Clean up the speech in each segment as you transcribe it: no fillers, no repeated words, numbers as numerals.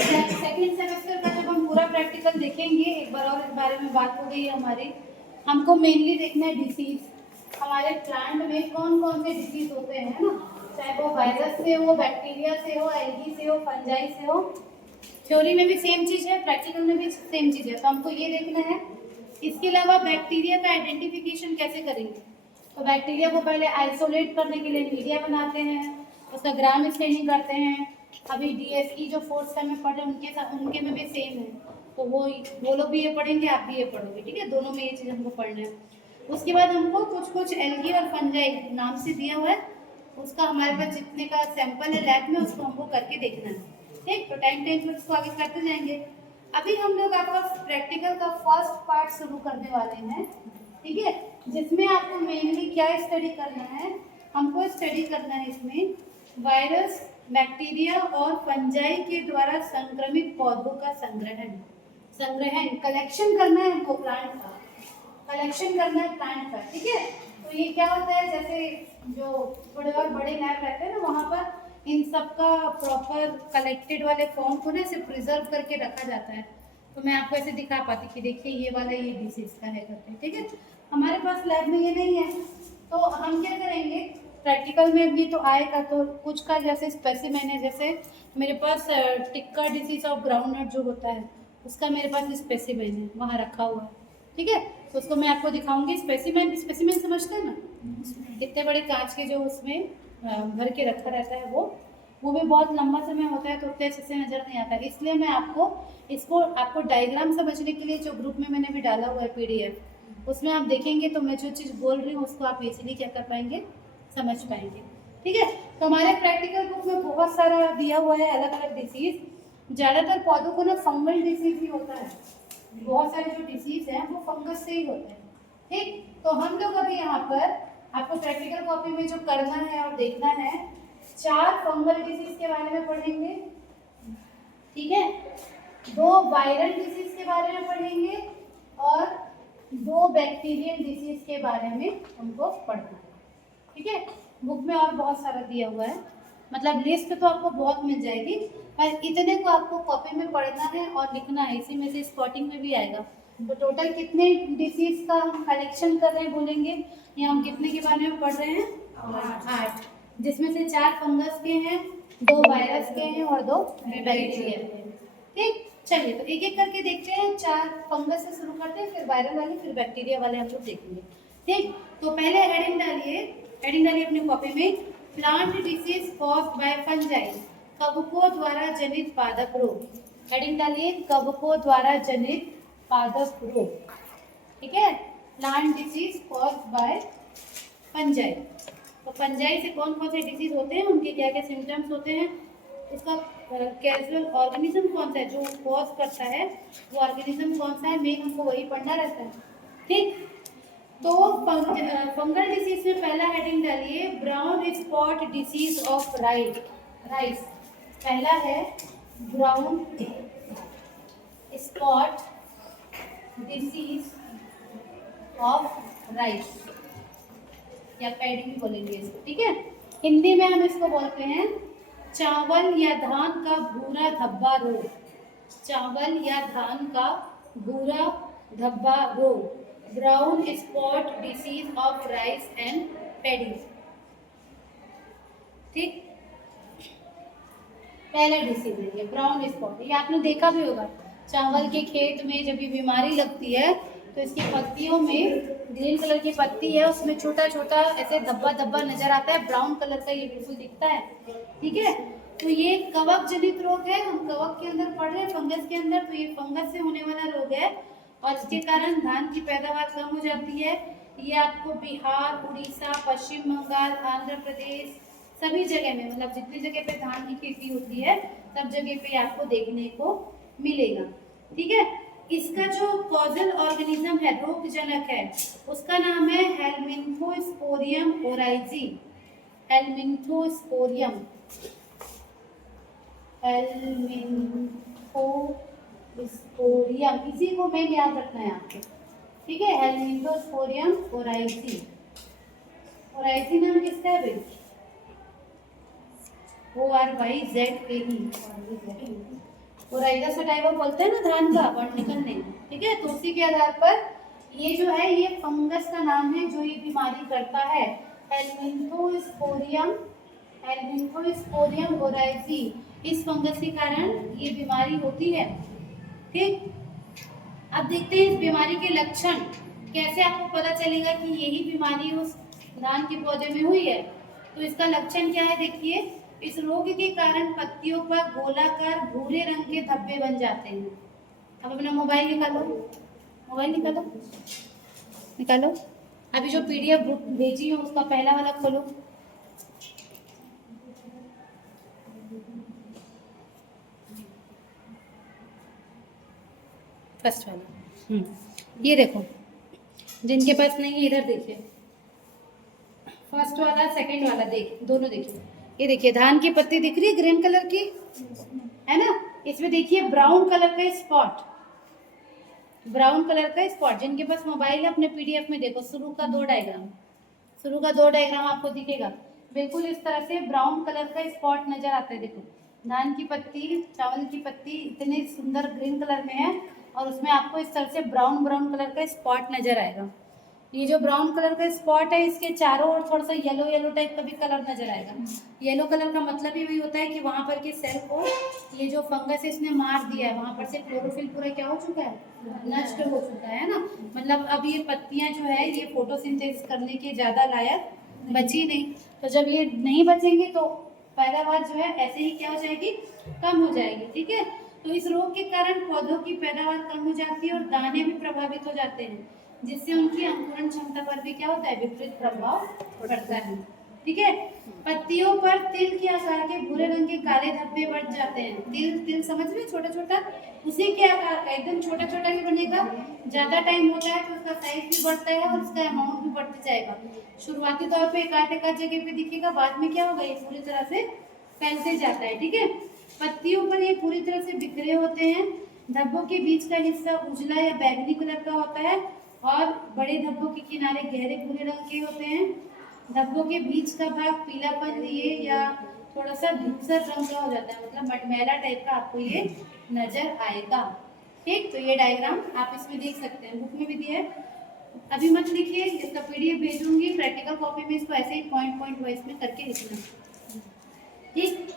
Second semester का जब हम पूरा प्रैक्टिकल देखेंगे, एक बार और इस बारे में बात हो गई है हमारी। हमको मेनली देखना है डिसीज, हमारे प्लांट में कौन कौन से डिसीज होते हैं ना, चाहे वो वायरस से हो, बैक्टीरिया से हो, एल्गी से हो, फंजाई से हो। थ्योरी में भी सेम चीज़ है, प्रैक्टिकल में भी सेम चीज़ है, तो हमको ये देखना है। इसके अलावा बैक्टीरिया का आइडेंटिफिकेशन कैसे करेंगे, तो बैक्टीरिया को पहले आइसोलेट करने के लिए मीडिया बनाते हैं, उसका ग्राम स्टेनिंग करते हैं। अभी डीएसई जो फोर्थ सेम में पढ़े उनके में भी सेम है, तो वो लोग भी ये पढ़ेंगे, आप भी ये पढ़ोगे, ठीक है, दोनों में ये चीज़ हमको पढ़ना है। उसके बाद हमको कुछ कुछ एल्गी और फंजाई नाम से दिया हुआ है, उसका हमारे पास जितने का सैंपल है लैब में उसको हमको करके देखना है, ठीक। तो टाइम टाइम पर उसको आगे करते जाएंगे। अभी हम लोग आपका प्रैक्टिकल का फर्स्ट पार्ट शुरू करने वाले हैं, ठीक है, जिसमें आपको मेनली क्या स्टडी करना है, हमको स्टडी करना है इसमें वायरस, बैक्टीरिया और फंजाई के द्वारा संक्रमित पौधों का संग्रहण कलेक्शन करना है हमको, प्लांट का कलेक्शन करना है प्लांट का, ठीक है। तो ये क्या होता है, जैसे जो थोड़े और बड़े लैब रहते हैं ना, वहाँ पर इन सब का प्रॉपर कलेक्टेड वाले फॉर्म को ना इसे प्रिजर्व करके रखा जाता है। तो मैं आपको ऐसे दिखा पाती कि देखिए ये वाला ये डिसीज का है करके, ठीक है। हमारे पास लैब में ये नहीं है, तो हम क्या करेंगे, प्रैक्टिकल में भी तो आएगा, तो कुछ का जैसे स्पेसिमेन है, जैसे मेरे पास टिक्का डिसीज ऑफ ग्राउंडनट जो होता है उसका मेरे पास स्पेसिमेन है वहाँ रखा हुआ है, ठीक है। तो उसको मैं आपको दिखाऊंगी। स्पेसिमेन स्पेसिमेन समझते हैं ना, इतने बड़े कांच के जो उसमें भर के रखा रहता है, वो भी बहुत लंबा समय होता है, तो उतने अच्छे से नजर नहीं आता है। इसलिए मैं आपको डायग्राम समझने के लिए जो ग्रुप में मैंने भी डाला हुआ है पीडीएफ, उसमें आप देखेंगे तो मैं जो चीज़ बोल रही हूँ उसको आप इजीली क्या कर पाएंगे, समझ पाएंगे, ठीक है। तो हमारे प्रैक्टिकल बुक में बहुत सारा दिया हुआ है अलग अलग डिसीज। ज़्यादातर पौधों को ना फंगल डिसीज ही होता है, बहुत सारे जो डिसीज हैं वो फंगस से ही होते हैं, ठीक। तो हम लोग अभी यहाँ पर आपको प्रैक्टिकल कॉपी में जो करना है और देखना है, 4 फंगल डिसीज के बारे में पढ़ेंगे, ठीक है, 2 वायरल डिसीज के बारे में पढ़ेंगे और 2 बैक्टीरियल डिसीज के बारे में हमको पढ़ना है, ठीक है। बुक में और बहुत सारा दिया हुआ है, मतलब लिस्ट तो आपको बहुत मिल जाएगी, पर इतने को आपको कॉपी में पढ़ना है और लिखना है, इसी में से स्पॉटिंग में भी आएगा। तो टोटल कितने डिसीज का हम कलेक्शन कर रहे हैं बोलेंगे, या हम कितने के बारे में पढ़ रहे हैं, 8, जिसमें से 4 फंगस के हैं, 2 वायरस के हैं और 2 बैक्टीरिया के हैं, ठीक। चलिए तो एक एक करके देखते हैं, 4 फंगस से शुरू करते हैं, फिर वायरल वाले, फिर बैक्टीरिया वाले हम लोग देखेंगे, ठीक। तो पहले हेडिंग डालिए अपनी कॉपी में, plant disease caused by fungi, कवकों द्वारा जनित पादप रोग। हेडिंग डालिए, कवकों द्वारा जनित पादप रोग, ठीक है। Plant disease caused by fungi, तो फंजाई से कौन कौन से डिसीज होते हैं, उनके क्या क्या सिम्टम्स होते हैं, उसका कैजुअल ऑर्गेनिज्म कौन सा है जो कॉज करता है, वो ऑर्गेनिज्म कौन सा है, मेन हमको वही पढ़ना रहता है, ठीक। तो फंगल डिसीज में पहला हेडिंग डालिए, brown spot disease of rice. पहला है brown spot disease of rice, या पैडी भी बोलेंगे इसको, ठीक है। हिंदी में हम इसको बोलते हैं चावल या धान का भूरा धब्बा रोग, चावल या धान का भूरा धब्बा रोग, brown spot disease of rice and paddy, ठीक। पहला डिसीज है ये ब्राउन स्पॉट, ये आपने देखा भी होगा, चावल के खेत में जब ये बीमारी लगती है तो इसकी पत्तियों में, ग्रीन कलर की पत्ती है, उसमें छोटा छोटा ऐसे धब्बा धब्बा नजर आता है, ब्राउन कलर का ये बिल्कुल दिखता है, ठीक है। तो ये कवक जनित रोग है, हम कवक के अंदर पढ़ रहे हैं, फंगस के अंदर, तो ये फंगस से होने वाला रोग है और इसके कारण धान की पैदावार कम हो जाती है। ये आपको बिहार, उड़ीसा, पश्चिम बंगाल, आंध्र प्रदेश, सभी जगह में, मतलब जितनी जगह पे धान की खेती होती है सब जगह पे आपको देखने को मिलेगा, ठीक है। इसका जो कॉजल ऑर्गेनिज्म है, रोग जनक है, उसका नाम है हेलमिंथोस्पोरियम ओराइजी, हेलमिंथोस्पोरियम, हेलमिंथोस्पोरियम, इसी को मेन याद रखना है आपको, ठीक है, हेलमिंथोस्पोरियम ओराइजी। ओराइजी नाम किसका है भाई, ORYZAE। ओराइडस टाइप बोलते हैं ना धान का वर्टिकल नेम, ठीक है। तो उसी के आधार पर ये जो है ये फंगस का नाम है जो ये बीमारी करता है, हेलमिंथोस्पोरियम, हेलमिंथोस्पोरियम ओराइजी। इस फंगस के कारण ये बीमारी होती है, ठीक। अब देखते हैं इस बीमारी के लक्षण, कैसे आपको पता चलेगा कि यही बीमारी उस धान के पौधे में हुई है। तो इसका लक्षण क्या है, देखिए, इस रोग के कारण पत्तियों पर गोलाकार भूरे रंग के धब्बे बन जाते हैं। अब अपना मोबाइल निकालो, मोबाइल निकालो, निकालो। अभी जो PDF बुक भेजी है उसका पहला वाला खोलो। फर्स्ट वाला, ये देखो, जिनके पास नहीं है इधर देखिए, फर्स्ट वाला सेकंड वाला, देख दोनों देखिए। ये देखिए धान की पत्ती दिख रही है ग्रीन कलर की, है ना। इसमें देखिए ब्राउन कलर का स्पॉट, ब्राउन कलर का स्पॉट। जिनके पास मोबाइल है अपने PDF में देखो, शुरू का 2 डायग्राम, शुरू का 2 डायग्राम आपको दिखेगा। बिल्कुल इस तरह से ब्राउन कलर का स्पॉट नजर आता है। देखो धान की पत्ती, चावल की पत्ती इतने सुंदर ग्रीन कलर में है और उसमें आपको इस तरह से ब्राउन ब्राउन कलर का स्पॉट नजर आएगा। ये जो ब्राउन कलर का स्पॉट है इसके चारों ओर थोड़ा सा येलो येलो टाइप का भी कलर नजर आएगा। येलो कलर का मतलब ही वही होता है कि वहाँ पर के सेल को ये जो फंगस है इसने मार दिया है, वहाँ पर से क्लोरोफिल पूरा क्या हो चुका है, नष्ट हो चुका है ना। मतलब अब ये पत्तियां जो है ये फोटोसिंथेसिस करने के ज़्यादा लायक बची नहीं। तो जब ये नहीं बचेंगे तो पैदावार जो है ऐसे ही क्या हो जाएगी, कम हो जाएगी, ठीक है। तो इस रोग के कारण पौधों की पैदावार कम हो जाती है और दाने भी प्रभावित हो जाते हैं, जिससे उनकी अंकुरण क्षमता पर भी क्या होता है, विपरीत प्रभाव पड़ता है, ठीक है। पत्तियों पर तिल के आकार के भूरे रंग के काले धब्बे बढ़ जाते हैं। तिल, तिल समझ रहे, छोटा छोटा, उसी के आकार का, एकदम छोटा छोटा ही बनेगा। ज्यादा टाइम होता है तो उसका साइज भी बढ़ता है और उसका अमाउंट भी बढ़ते जाएगा। शुरुआती तौर पे एक आध जगह पे दिखेगा, बाद में क्या होगा, ये पूरी तरह से फैलते जाता है, ठीक है। पत्तियों पर ये पूरी तरह से बिखरे होते हैं। धब्बों के बीच का हिस्सा उजला या बैंगनी कलर का होता है और बड़े धब्बों के किनारे गहरे भूरे रंग के होते हैं। धब्बों के बीच का भाग पीलापन लिए या थोड़ा सा धूसर रंग का हो जाता है, मतलब मटमैला टाइप का आपको ये नजर आएगा, ठीक। तो ये डायग्राम आप इसमें देख सकते हैं, बुक में भी दिया है। अभी मत लिखिए, इसका PDF भेजूंगी, प्रैक्टिकल कॉपी में इसको ऐसे ही पॉइंट पॉइंट वाइज में करके लिखना, ठीक।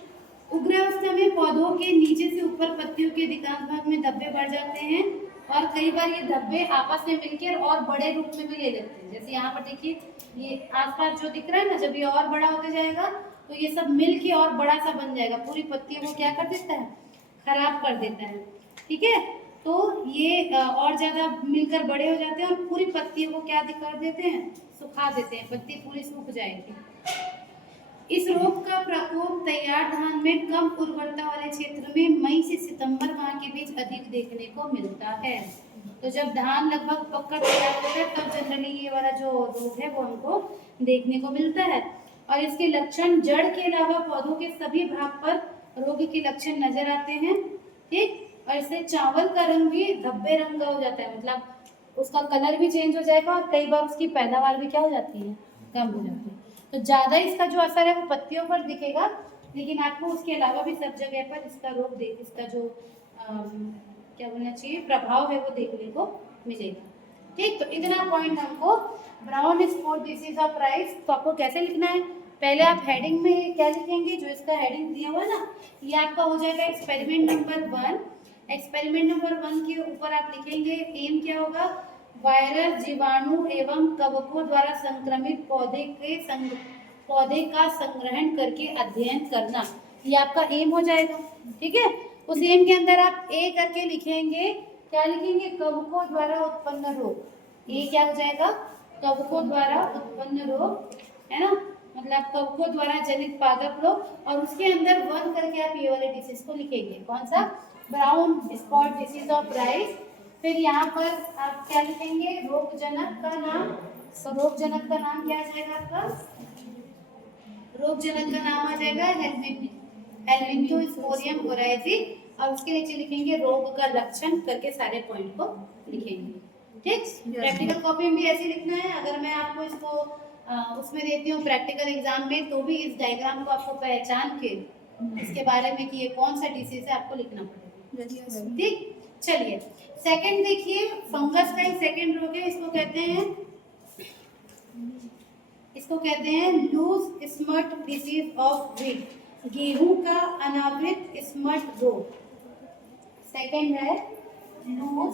उग्रावस्था में पौधों के नीचे से ऊपर पत्तियों के अधिकांश भाग में धब्बे बढ़ जाते हैं और कई बार ये धब्बे आपस में मिलकर और बड़े रूप में भी ले लेते हैं। जैसे यहाँ पर देखिए ये आसपास जो दिख रहा है ना, जब ये और बड़ा होते जाएगा तो ये सब मिल के और बड़ा सा बन जाएगा, पूरी पत्तियों को क्या कर देता है, खराब कर देता है, ठीक है। तो ये और ज्यादा मिलकर बड़े हो जाते हैं और पूरी पत्तियों को क्या कर देते हैं, सुखा देते हैं, पत्ती पूरी सूख जाएगी। इस रोग का प्रकोप तैयार धान में कम उर्वरता वाले क्षेत्र में मई से सितंबर माह के बीच अधिक देखने को मिलता है। तो जब धान लगभग पककर तैयार होता है तब जनरली ये वाला जो रोग है वो हमको देखने को मिलता है। और इसके लक्षण जड़ के अलावा पौधों के सभी भाग पर रोग के लक्षण नजर आते हैं, ठीक। और इससे चावल का रंग भी धब्बे रंग का हो जाता है, मतलब उसका कलर भी चेंज हो जाएगा और कई बार उसकी पैदावार भी क्या हो जाती है, कम हो जाती है। तो ज़्यादा इसका जो असर है वो पत्तियों पर दिखेगा, लेकिन आपको उसके अलावा भी सब जगह पर इसका रोग देख, इसका जो क्या बोलना चाहिए, प्रभाव है वो देखने को मिलेगा, ठीक। तो इतना पॉइंट हमको brown spot disease of rice. तो आपको कैसे लिखना है, पहले आप हेडिंग में क्या लिखेंगे, जो इसका हेडिंग दिया हुआ है ना, ये आपका हो जाएगा एक्सपेरिमेंट नंबर 1। एक्सपेरिमेंट नंबर 1 के ऊपर आप लिखेंगे एम क्या होगा, वायरस, जीवाणु एवं कवकों द्वारा संक्रमित पौधे का संग्रहण करके अध्ययन करना, ये आपका एम हो जाएगा, ठीक है। उस एम के अंदर आप ए करके लिखेंगे, क्या लिखेंगे, कवकों द्वारा उत्पन्न रोग। ए क्या हो जाएगा, कवकों द्वारा उत्पन्न रोग, है ना, मतलब कवकों द्वारा जनित पादप रोग। और उसके अंदर 1 करके आप ये वाले डिसीज को लिखेंगे, कौन सा, brown spot disease of rice. फिर यहाँ पर आप क्या लिखेंगे, रोगजनक का नाम। तो रोगजनक का नाम क्या आ जाएगा आपका, रोगजनक का नाम आ जाएगा हेलमिंथोस्पोरियम ओराइजी। और उसके नीचे लिखेंगे रोग का लक्षण करके सारे पॉइंट को लिखेंगे, ठीक। प्रैक्टिकल कॉपी में भी ऐसे लिखना है। अगर मैं आपको इसको उसमें देती हूँ प्रैक्टिकल एग्जाम में, तो भी इस डायग्राम को आपको पहचान के इसके बारे में कि ये कौन सा डिसीज है आपको लिखना पड़ेगा। ठीक, चलिए सेकंड देखिए, फंगस का एक सेकंड रोग है, इसको कहते हैं loose smut disease of wheat, गेहूं का अनावृत स्मट रोग। सेकंड है loose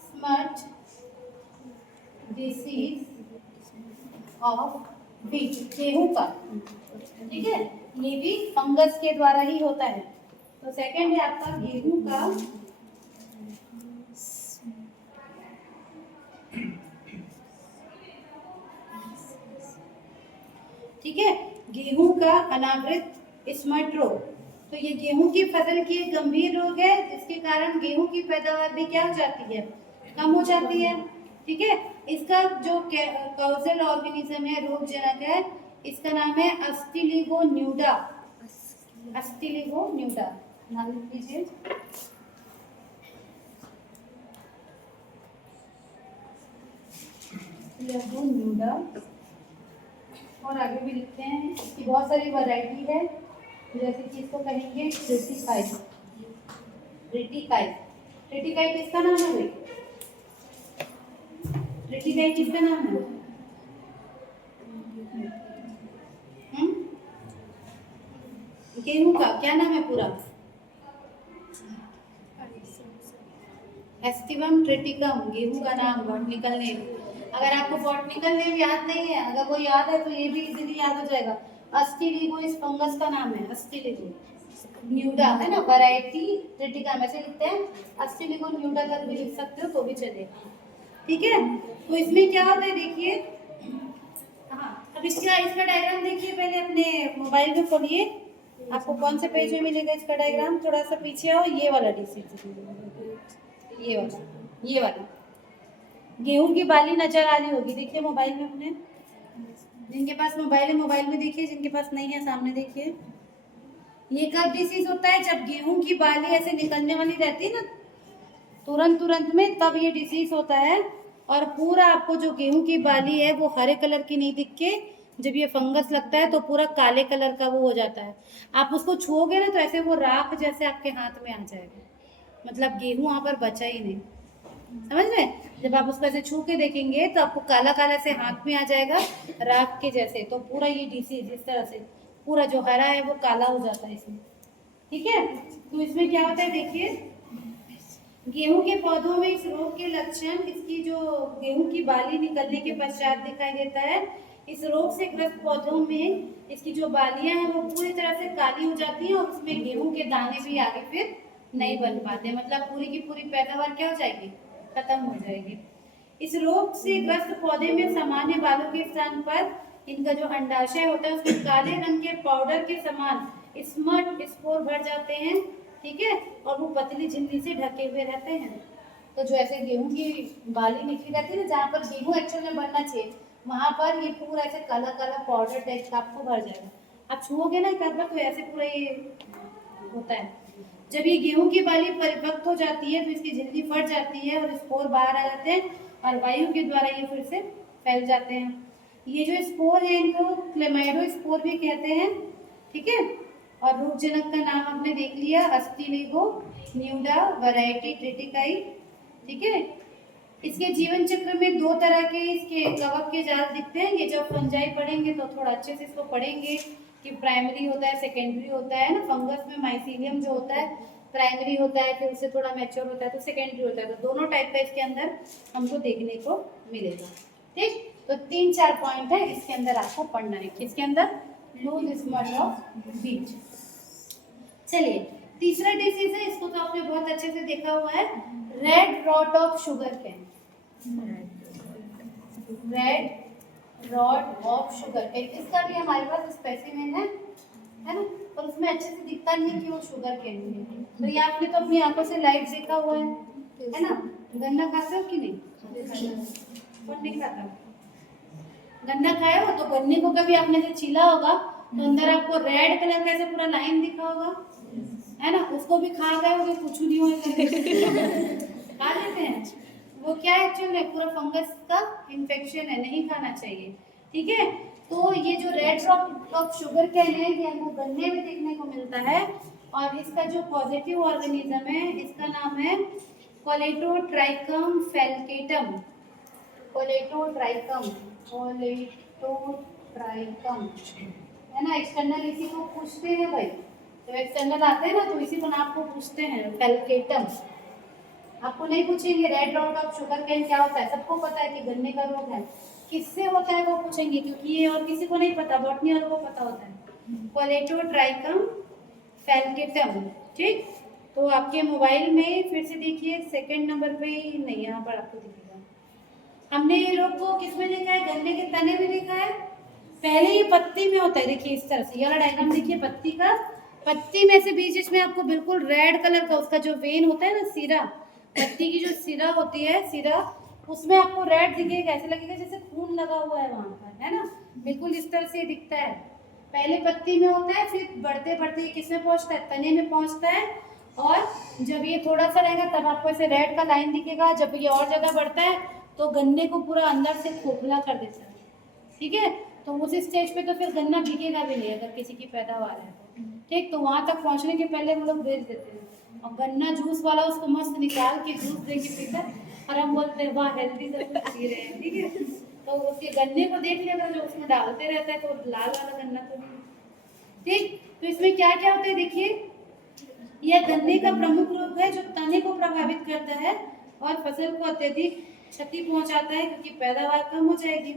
smut disease of wheat, गेहूं का। ठीक है, ये भी फंगस के द्वारा ही होता है। तो सेकंड है आपका गेहूं का ठीक है, गेहूं का अनावृत स्मट रोग। तो ये गेहूं की फसल की एक गंभीर रोग है जिसके कारण गेहूं की पैदावार भी क्या हो जाती है, कम हो जाती है। ठीक है, इसका जो कॉजल ऑर्गेनिज्म है, रोग जनक है, इसका नाम है अस्टिलिगोन्यूडा। अस्टिलिगोन्यूडा नाम लिख लीजिए। अस्टिलिगोन्यूडा, और आगे भी लिखते हैं, इसकी बहुत सारी वैरायटी है, जैसे कि इसको कहेंगे ट्रिटिकाइट। ट्रिटिकाइट, ट्रिटिकाइट किसका नाम है भाई? ट्रिटिकाइट किसका नाम है? गेहूं का क्या नाम है पूरा? एस्टिवम ट्रिटिकम, गेहूं का नाम, बॉटनिकल नेम। अगर आपको बॉटनिकल नेम याद नहीं है, अगर वो याद है तो ये भी इजीली याद हो जाएगा। अस्टिलिगो इस फंगस का नाम है, अस्टिलिगो न्यूडा है ना, वैरायटी ट्रिटिकम ऐसे लिखते हैं, अस्टिलिगो न्यूडा कर भी लिख सकते हो तो भी चलेगा। ठीक है, तो इसमें क्या होता है देखिए, हाँ अब इसका डायग्राम देखिए, पहले अपने मोबाइल में खोलिए, आपको कौन से पेज में मिलेगा इसका डायग्राम, थोड़ा सा पीछे आओ, ये वाला डिसीज, ये वाला गेहूं की बाली नजर आ रही होगी, देखिए मोबाइल में अपने, जिनके पास मोबाइल है मोबाइल में देखिए, जिनके पास नहीं है सामने देखिए। ये कब डिसीज होता है? जब गेहूं की बाली ऐसे निकलने वाली रहती है ना, तुरंत में, तब ये डिसीज होता है। और पूरा आपको जो गेहूं की बाली है वो हरे कलर की नहीं दिख के, जब ये फंगस लगता है तो पूरा काले कलर का वो हो जाता है। आप उसको छुओगे ना तो ऐसे वो राख जैसे आपके हाथ में आ जाएगा, मतलब गेहूं वहां पर बचा ही नहीं, समझ रहे? जब आप उसको ऐसे छू के देखेंगे तो आपको काला काला से हाथ में आ जाएगा, राख के जैसे। तो पूरा ये डिसीज इस तरह से पूरा जो हरा है वो काला हो जाता है इसमें। ठीक है, तो इसमें क्या होता है देखिए, गेहूं के पौधों में इस रोग के लक्षण, इसकी जो गेहूं की बाली निकलने के पश्चात दिखाई देता है। इस रोग से ग्रस्त पौधों में इसकी जो बालियां हैं वो पूरी तरह से काली हो जाती हैं और उसमें गेहूं के दाने भी आगे फिर नहीं बन पाते, मतलब पूरी की पूरी पैदावार क्या हो जाएगी, खत्म हो जाएगी। इस रोग से ग्रस्त पौधे में सामान्य बालों के स्थान पर इनका जो अंडाशय होता है उसमें काले रंग के पाउडर के समान स्मट स्पोर भर जाते हैं। ठीक है, और वो पतली झिल्ली से ढके हुए रहते हैं। तो जो ऐसे गेहूं की बाली निकली रहती है ना, जहाँ पर गेहूं एक्चुअल में बनना चाहिए, वहां पर ये पूरा ऐसे काला काला पाउडर टाइप का आपको भर जाएगा। आप छुओगे ना एक बार तो ऐसे पूरा ये होता है। जब ये गेहूं की बाली परिपक्व हो जाती है तो इसकी झिल्ली फट जाती है और स्पोर बाहर आ जाते हैं और वायु के द्वारा ये फिर से फैल जाते हैं। ये जो स्पोर है इनको क्लेमाइडो स्पोर भी कहते हैं। ठीक है, और रोगजनक का नाम आपने देख लिया, अस्टिलिगोन्यूडा, वैरायटी ट्रिटिकाई। ठीक है, इसके जीवन चक्र में दो तरह के इसके कवक के जाल दिखते हैं। ये जब फंजाई पढ़ेंगे तो थोड़ा अच्छे से इसको पढ़ेंगे कि प्राइमरी होता है, सेकेंडरी होता है ना। फंगस में माइसीलियम जो होता है प्राइमरी होता है, फिर उससे थोड़ा मैच्योर होता है तो सेकेंडरी होता है। तो दोनों टाइप का इसके अंदर हमको देखने को मिलेगा। ठीक, तो 3-4 पॉइंट है इसके अंदर आपको पढ़ना है। किसके अंदर? Loose smut of wheat. चलिए तीसरा डिसीज है, इसको तो आपने बहुत अच्छे से देखा हुआ है, red rot of sugar cane. Red rot of sugar cane, इसका भी हमारे पास स्पेसिमेन है ना, पर उसमें अच्छे से दिखता नहीं है कि वो शुगर केन है। तो ये आपने तो अपनी आंखों से लाइट देखा हुआ है ना। गन्ना खाते हो कि नहीं? कौन नहीं खाता? गन्ना खाए हो तो गन्ने को कभी आपने से छीला होगा तो अंदर आपको रेड कलर का ऐसे पूरा लाइन दिखा होगा, है ना। उसको भी खा गए होगे, कुछ नहीं होगा खा लेते हैं। वो क्या एक्चुअल में पूरा फंगस का इन्फेक्शन है, नहीं खाना चाहिए। ठीक है, तो ये जो red drop of sugar can है ये हमको गन्ने में देखने को मिलता है, और इसका जो पॉजिटिव ऑर्गेनिज्म है इसका नाम है कोलेटोट्राइकम फैल्केटम। कोलेटोट्राइकम, कोलेटोट्राइकम है ना। एक्सटर्नल इसी को पूछते हैं भाई, जब एक्सटर्नल आते हैं ना तो इसी को नाम को पूछते हैं, फैल्केटम। आपको नहीं पूछेंगे red rot of sugar cane क्या होता है, सबको पता है कि गन्ने का रोग है। किससे होता है वो पूछेंगे, क्योंकि ये और किसी को नहीं पता, बॉटनी वालों को पता होता है। कोलेटोट्राइकम फैल्केटम, ठीक। तो आपके मोबाइल में फिर से देखिए सेकंड नंबर पे, नहीं यहाँ पर आपको दिखेगा। हमने ये रोग को किस में देखा है, गन्ने के तने में देखा है। पहले ये पत्ती में होता है, देखिए इस तरह से, ये वाला डायग्राम देखिए पत्ती का, पत्ती में से बीच इसमें आपको बिल्कुल रेड कलर का उसका जो वेन होता है ना, सिरा, पत्ती की जो सिरा होती है, सिरा, उसमें आपको रेड दिखेगा, ऐसे लगेगा जैसे खून लगा हुआ है वहां पर, है ना, बिल्कुल इस तरह से दिखता है। पहले पत्ती में होता है, फिर बढ़ते बढ़ते ये किस में पहुंचता है, तने में पहुंचता है, और जब ये थोड़ा सा रहेगा तब आपको ऐसे रेड का लाइन दिखेगा। जब ये और ज्यादा बढ़ता है तो गन्ने को पूरा अंदर से खोखला कर देता है, ठीक है। तो उस स्टेज पे तो फिर गन्ना बिकेगा भी नहीं अगर किसी की पैदावार है तो, ठीक। तो वहां तक पहुंचने के पहले हम लोग बेच देते हैं, और गन्ना जूस वाला उसको मस्त निकाल के जूस दे के पीता है, और हम बोलते हैं वाह हेल्दी सब कुछ पी रहे हैं, ठीक है। तो उसके गन्ने को देख लिया जो उसमें डालते रहता है, तो लाल वाला गन्ना तो नहीं, ठीक। तो इसमें क्या क्या होता है देखिए, यह गन्ने का प्रमुख रोग है जो तने को प्रभावित करता है और फसल को अत्यधिक क्षति पहुंचाता है, क्योंकि पैदावार कम हो जाएगी,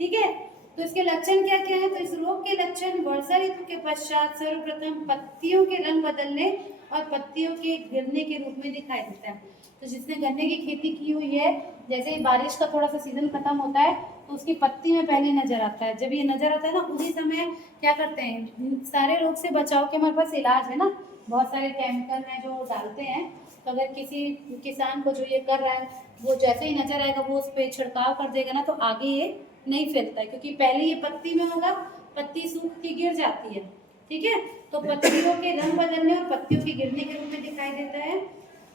ठीक है। तो इसके लक्षण क्या क्या है, तो इस रोग के लक्षण वर्षा ऋतु के पश्चात सर्वप्रथम पत्तियों के रंग बदलने और पत्तियों के गिरने के रूप में दिखाई देता है। तो जिसने गन्ने की खेती की हुई है, जैसे ही बारिश का थोड़ा सा सीजन खत्म होता है तो उसकी पत्ती में पहले नजर आता है। जब ये नजर आता है ना, उसी समय क्या करते हैं, सारे रोग से बचाव के हमारे पास इलाज है ना, बहुत सारे केमिकल हैं जो डालते हैं। तो अगर किसी किसान को जो ये कर रहा है, वो जैसे ही नजर आएगा वो उस पर छिड़काव कर देगा ना, तो आगे ये नहीं फैलता है, क्योंकि पहले ये पत्ती में होगा, पत्ती सूख के गिर जाती है, ठीक है। तो पत्तियों के रंग बदलने और पत्तियों के गिरने के रूप में दिखाई देता है।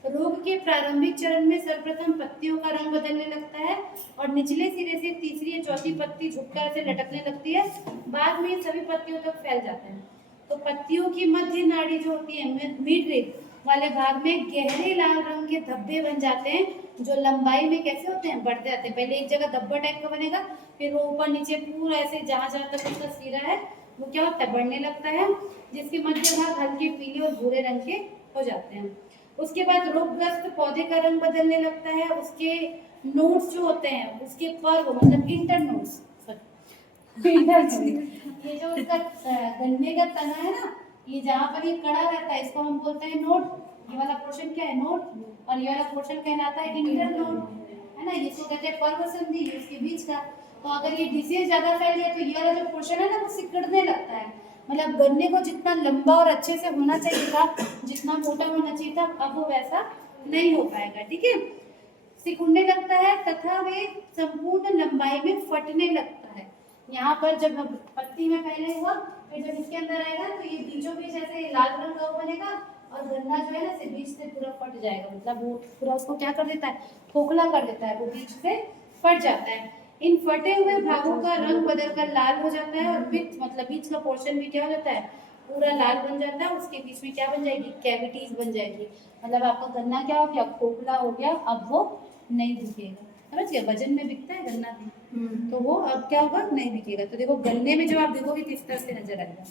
रोग के प्रारंभिक चरण में सर्वप्रथम पत्तियों का रंग बदलने लगता है और निचले सिरे से तीसरी या चौथी पत्ती झुककर से लटकने लगती है, बाद में सभी पत्तियों तक फैल जाते हैं। तो पत्तियों की मध्य नाड़ी जो होती है, मिड रिब वाले भाग में गहरे लाल रंग के धब्बे बन जाते हैं, जो लंबाई में कैसे होते हैं, बढ़ते जाते हैं। पहले एक जगह धब्बा टाइप का बनेगा, फिर वो ऊपर नीचे पूरा ऐसे जहां जहां तक उसका सिरा है वो क्या होता है, बढ़ने लगता है, जिसके मध्य भाग हल्के पीले और भूरे रंग के हो जाते हैं। उसके बाद रोगग्रस्त पौधे का रंग बदलने लगता है, उसके नोड्स जो होते हैं, उसके पर्व मतलब इंटर नोड्स, ये जो उसका गन्ने का तना है ना, ये जहाँ पर ये कड़ा रहता है इसको हम बोलते हैं नोड। ये वाला पोर्शन क्या है, नोड, और ये वाला पोर्शन कहलाता है इंटर नोड, है ना। इसको कहते हैं पर्व संधि, उसके बीच का। तो अगर ये डिसीज ज्यादा फैल जाए तो ये वाला जो पोर्शन है ना वो सिकुड़ने लगता है, मतलब गन्ने को जितना लंबा और अच्छे से होना चाहिए था, जितना मोटा होना चाहिए था, अब वो वैसा नहीं हो पाएगा, ठीक है। सिकुड़ने लगता है तथा वे संपूर्ण लंबाई में फटने लगता है। यहाँ पर जब पत्ती में पहले हुआ, फिर जब इसके अंदर आएगा तो ये बीचों बीच ऐसे लाल रंग का बनेगा, और गन्ना जो है ना से बीच से पूरा फट जाएगा, मतलब वो पूरा उसको क्या कर देता है, खोखला कर देता है, वो बीच से फट जाता है। इन फटे हुए भागों का रंग बदलकर लाल हो जाता है, और बीच मतलब बीच का पोर्शन भी क्या हो जाता है, पूरा लाल बन जाता है। उसके बीच में क्या बन जाएगी, कैविटीज बन जाएगी, मतलब आपका गन्ना क्या हो गया, खोखला हो गया, अब वो नहीं दिखेगा, समझ गया। वजन में बिकता है गन्ना भी, तो वो अब क्या होगा, नहीं बिकेगा। तो देखो गन्ने में जब आप देखोगे तो इस तरह से नजर आएगा,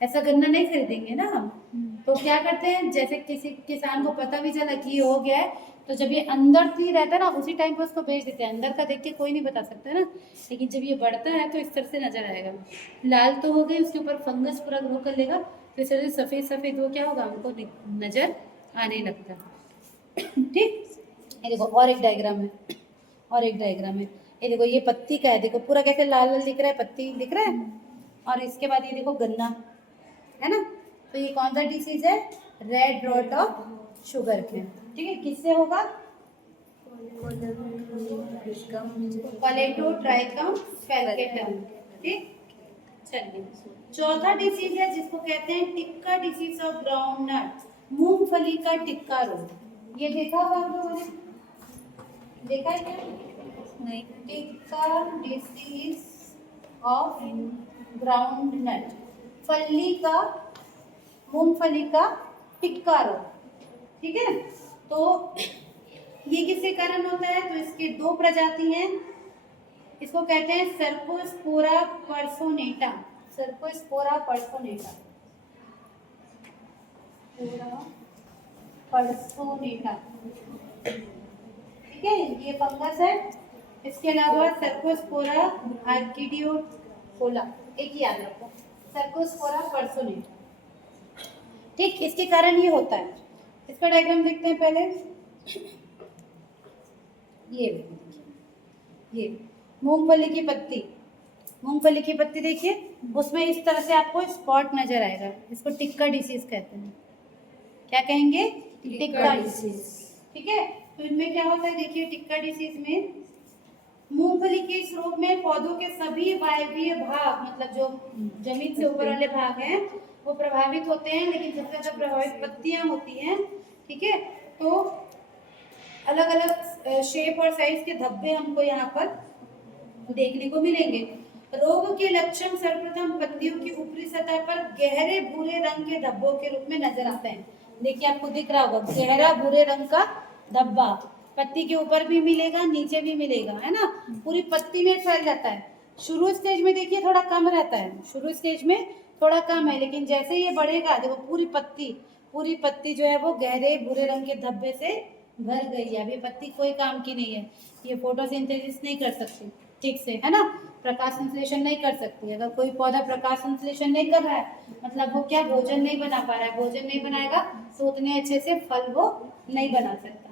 ऐसा गन्ना नहीं खरीदेंगे ना हम। तो क्या करते हैं, जैसे किसी किसान को पता भी चला कि ये हो गया है, तो जब ये अंदर ही रहता है ना उसी टाइम पे उसको बेच देते हैं। अंदर का देख के कोई नहीं बता सकता ना, लेकिन जब ये बढ़ता है तो इस तरह से नजर आएगा। लाल तो हो गई, उसके ऊपर फंगस पूरा ग्रो कर लेगा, तो इस तरह से सफेद सफेद वो क्या होगा, हमको नजर आने लगता है, ठीक। ये देखो और एक डायग्राम है, और एक डायग्राम है, ये देखो ये पत्ती का है, देखो पूरा कैसे लाल लाल दिख रहा है, पत्ती दिख रहा है। और इसके बाद ये देखो गन्ना है ना। तो ये कौन सा डिसीज है, red rot of sugar cane, ठीक है। किससे होगा, कोलेटोट्राइकम फैल्केटम, ठीक। चलिए चौथा डिसीज है जिसको कहते हैं tikka disease of groundnut, मूंगफली का टिक्का रोग। ये देखा होगा आप लोगों ने, देखा है क्या, नहीं। Tikka disease of groundnut, फली का, मूंगफली का टिक्का रोग, ठीक है। तो ये किसके कारण होता है? तो इसके दो प्रजाति हैं, इसको कहते हैं सर्कोस्पोरा पर्सोनेटा, सर्कोस्पोरा पर्सोनेटा, पर्सोनेटा, ठीक है, ये फंगस है। इसके अलावा सर्कोस्पोरा आर्किडियोफोला, एक ही याद रखो, सर्कोस्पोरा पर्सोनेटा, ठीक। इसके कारण ये होता है। इसका डायग्राम देखते हैं पहले। ये मूंगफली की पत्ती, मूंगफली की पत्ती देखिए, उसमें इस तरह से आपको स्पॉट नजर आएगा, इसको टिक्का डिसीज कहते हैं। क्या कहेंगे? टिक्का डिसीज, ठीक है। तो इनमें क्या होता है देखिए, टिक्का डिसीज में मूंगफली के इस रोग में पौधों के सभी वायवीय भाग, मतलब जो जमीन से ऊपर वाले भाग हैं वो प्रभावित होते हैं, लेकिन सबसे ज्यादा प्रभावित पत्तियां होती हैं, ठीक है। तो अलग अलग शेप और साइज के धब्बे हमको यहाँ पर देखने को मिलेंगे। रोग के लक्षण सर्वप्रथम पत्तियों की ऊपरी सतह पर गहरे भूरे रंग के धब्बों के रूप में नजर आते हैं। देखिए आपको दिख रहा होगा गहरा भूरे रंग का धब्बा, पत्ती के ऊपर भी मिलेगा, नीचे भी मिलेगा, है ना, पूरी पत्ती में फैल जाता है। शुरू स्टेज में देखिए थोड़ा कम रहता है, शुरू स्टेज में थोड़ा कम है, लेकिन जैसे ये बढ़ेगा देखो पूरी पत्ती जो है वो गहरे भूरे रंग के धब्बे से भर गई है। अभी पत्ती कोई काम की नहीं है, ये फोटोसिंथेसिस नहीं कर सकती ठीक से, है ना, प्रकाश संश्लेषण नहीं कर सकती। अगर कोई पौधा प्रकाश संश्लेषण नहीं कर रहा है मतलब वो क्या, भोजन नहीं बना पा रहा है, भोजन नहीं बनाएगा तो उतने अच्छे से फल वो नहीं बना सकता,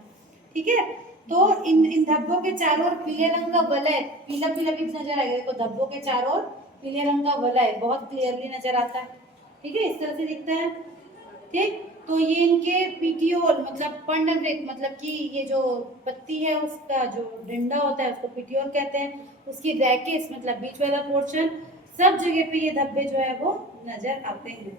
ठीक है। तो इन धब्बों के चारों ओर पीले रंग का वलय, पीला पीला भी नजर आएगा, देखो धब्बों के चारों ओर पीले रंग का वलय बहुत क्लियरली नजर आता है, ठीक है, इस तरह से दिखता है, ठीक। तो ये इनके पीटियोल मतलब पर्णवृक्क, मतलब कि ये जो पत्ती है उसका जो डंडा होता है उसको पीटियोल कहते हैं, उसकी रैकेस मतलब बीच वाला पोर्शन, सब जगह पे ये धब्बे जो है वो नजर आते हैं।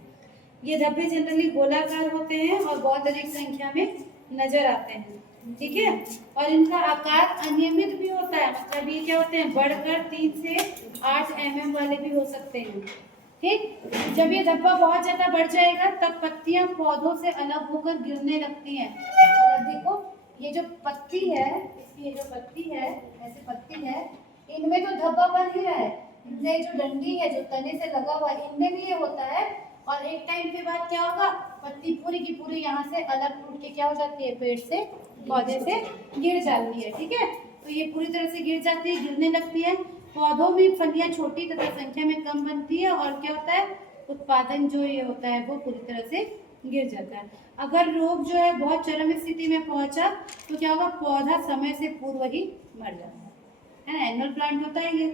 ये धब्बे जनरली गोलाकार होते हैं और बहुत अधिक संख्या में नजर आते हैं, ठीक है। और इनका आकार अनियमित भी होता है, मतलब ये क्या होते हैं, बढ़कर 3 से 8 mm वाले भी हो सकते हैं, ठीक। जब ये धब्बा बहुत ज्यादा बढ़ जाएगा तब पत्तियां पौधों से अलग होकर गिरने लगती हैं। देखो ये जो पत्ती है, इसकी ये जो पत्ती है, ऐसे पत्ती है, इनमें तो धब्बा बन ही रहा है, इनमें जो डंडी है जो तने से लगा हुआ है इनमें भी ये होता है, और एक टाइम के बाद क्या होगा, पत्ती पूरी की पूरी यहाँ से अलग टूट के क्या हो जाती है, पेड़ से, पौधे से गिर जाती है, ठीक है। तो ये पूरी तरह से गिर जाती है, गिरने लगती है, पौधों में फलियां छोटी तथा संख्या में कम बनती है, और क्या होता है, उत्पादन जो ये होता है वो पूरी तरह से गिर जाता है। अगर रोग जो है बहुत चरम स्थिति में पहुंचा तो क्या होगा, पौधा समय से पूर्व ही मर जाता है ना, एनुअल प्लांट होता है ये।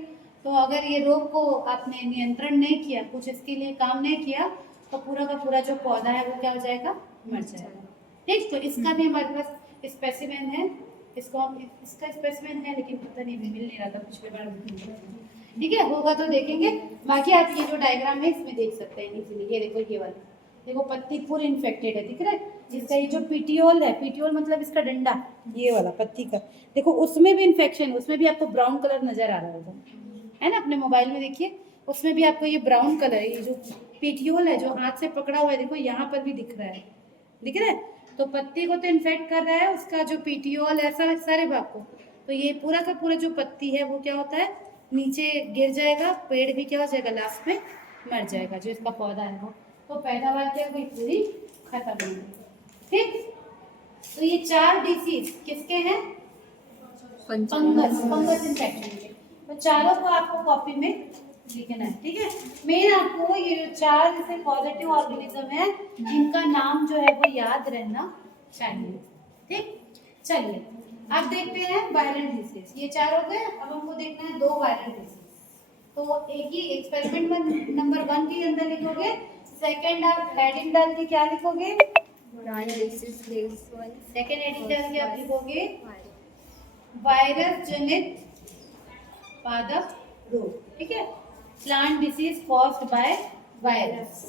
तो अगर ये रोग को आपने नियंत्रण नहीं किया, कुछ इसके लिए काम नहीं किया, तो पूरा का पूरा जो पौधा है वो क्या हो जाएगा, मर जाएगा, ठीक। तो इसका भी हमारे पास स्पेसिमेन है, इसको हम इसका स्पेसिमेन है लेकिन पता नहीं मिल नहीं रहा था पिछले बार, ठीक है, होगा तो देखेंगे। बाकी आप ये जो डायग्राम है इसमें देख सकते हैं इजीली, ये देखो ये वाला, देखो पत्ती पूरी इन्फेक्टेड है, दिख रहा है, जिसका ये जो पीटियोल है, पीटियोल मतलब इसका डंडा, ये वाला पत्ती का, देखो उसमें भी इन्फेक्शन, उसमें भी आपको ब्राउन कलर नजर आ रहा होगा, है ना, अपने मोबाइल में देखिए, उसमें भी आपको ये ब्राउन कलर है, ये जो पीटियोल है जो हाथ से पकड़ा हुआ है, देखो यहाँ पर भी दिख रहा है, दिख रहा है। तो पत्ती को तो इन्फेक्ट कर रहा है उसका जो पीटियोल है, सारे भाग को, तो ये पूरा का पूरा जो पत्ती है वो क्या होता है, नीचे गिर जाएगा, पेड़ भी क्या हो जाएगा, लास्ट में मर जाएगा, जो इसका पौधा है वो, तो पैदावार क्या हुई, पूरी खत्म हो गई, ठीक। तो ये 4 डिसीज किसके हैं, फंगस इन्फेक्शन के, तो चारों को आपको कॉपी में लिखना है, ठीक है। मेन आपको ये 4 जैसे पॉजिटिव ऑर्गेनिज्म है इनका नाम जो है वो याद रहना चाहिए, ठीक। चलिए अब देखते हैं वायरल डिसीज, ये 4 हो गए, अब हमको देखना है 2 वायरल डिसीज। तो एक ही एक्सपेरिमेंट नंबर 1 के अंदर लिखोगे, सेकंड आप हेडिंग डाल के क्या लिखोगे, सेकंड हेडिंग डाल के आप लिखोगे वायरस जनित पादप रोग, ठीक है, plant disease caused by virus,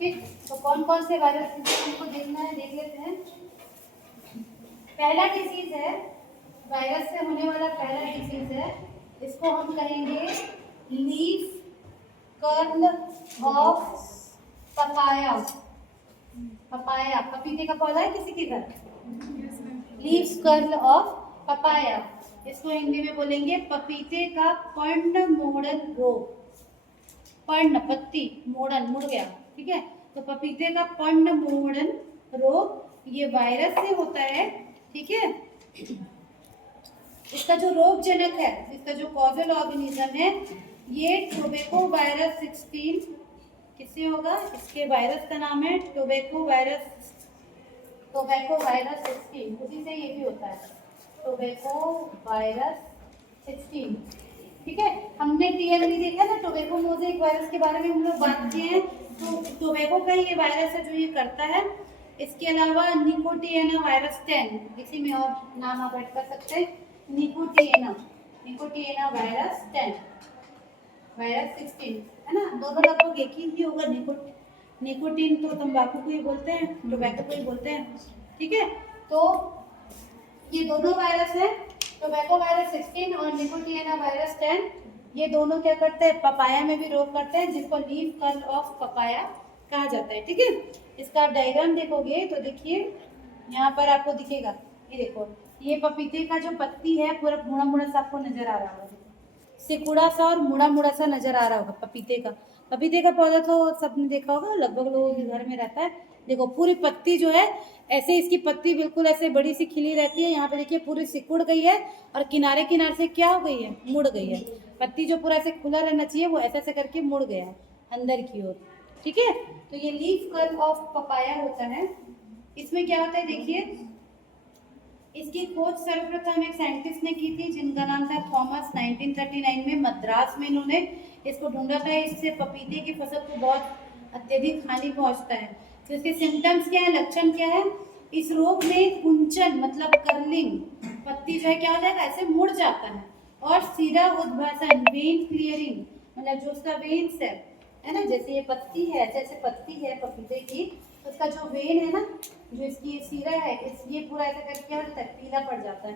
ठीक। तो कौन कौन से वायरस हमको देखना है, देख लेते हैं। पहला डिसीज है, वायरस से होने वाला पहला डिसीज है, इसको हम कहेंगे leaf curl of papaya. Papaya पपीते का पौधा है किसी के घर? लीव्स कर्ल ऑफ पपाया, इसको हिंदी में बोलेंगे पपीते का पर्ण मोड़न रोग। पर्ण पत्ती, मोड़न मुड़ गया, ठीक है, तो पपीते का पर्ण मोड़न रोग ये वायरस से होता है, ठीक है। इसका जो रोग जनक है, इसका जो कॉजल ऑर्गेनिज्म है, ये टोबैको वायरस 16 किससे होगा? इसके वायरस का नाम है टोबैको वायरस 16, उसी से ये भी होता है, टोबैको वायरस 16, ठीक है। हमने टीएमवी देखा ना, टोबैको मोज़ेक वायरस के बारे में हम लोग बात किए हैं, तो टोबैको का ये वायरस है जो ये करता है। इसके अलावा निकोटियाना वायरस 10, इसी में और नाम आप ऐड कर सकते हैं, निकोटियाना वायरस 10, वायरस 16, है ना, दोनों लगभग एक ही होगा। निकोटीन तो तंबाकू को ही बोलते हैं, टोबैको को ही बोलते हैं, ठीक है। तो ये दोनों वायरस हैं, टोबैको वायरस 16 और निकोटियाना वायरस 10, ये दोनों क्या करते हैं? पपाया में भी रोग करते हैं, जिसको लीफ कर्ल ऑफ पपाया कहा जाता है, ठीक है। इसका डायग्राम देखोगे तो देखिए यहाँ पर आपको दिखेगा, ये देखो, ये पपीते का जो पत्ती है पूरा मुड़ा मुड़ा सा आपको नजर आ रहा होगा, सिकुड़ा सा और मुड़ा मुड़ा सा नजर आ रहा होगा पपीते का। पपीते का पौधा तो सबने देखा होगा, लगभग लोगों के घर में रहता है। देखो पूरी पत्ती जो है ऐसे, इसकी पत्ती बिल्कुल ऐसे बड़ी सी खिली रहती है, यहाँ पे देखिए पूरी सिकुड़ गई है और किनारे किनारे से क्या हो गई है? मुड़ गई है। पत्ती जो पूरा ऐसे खुला रहना चाहिए वो ऐसे ऐसे करके मुड़ गया है अंदर की ओर, ठीक है। तो ये लीफ कर्ल ऑफ पपाया होता है। इसमें क्या होता है देखिए, इसकी खोज सर्वप्रथम एक साइंटिस्ट ने की थी जिनका नाम था थॉमस। 1939 में मद्रास में इन्होंने इसको ढूंढा था। इससे पपीते की फसल को बहुत अत्यधिक हानि पहुंचता है। तो इसके सिम्टम्स क्या है, लक्षण क्या है? इस रोग में कुंचन मतलब कर्लिंग, पत्ती जो है क्या हो जाएगा? ऐसे मुड़ जाता है, और सीधा उद्भासन, वेन क्लियरिंग, मतलब जो उसका वेन्स है ना, जैसे ये पत्ती है, जैसे पत्ती है पपीते की, तो उसका जो वेन है ना, जो इसकी सीरा है, इस ये पूरा ऐसा करके क्या होता है? पीला पड़ जाता है,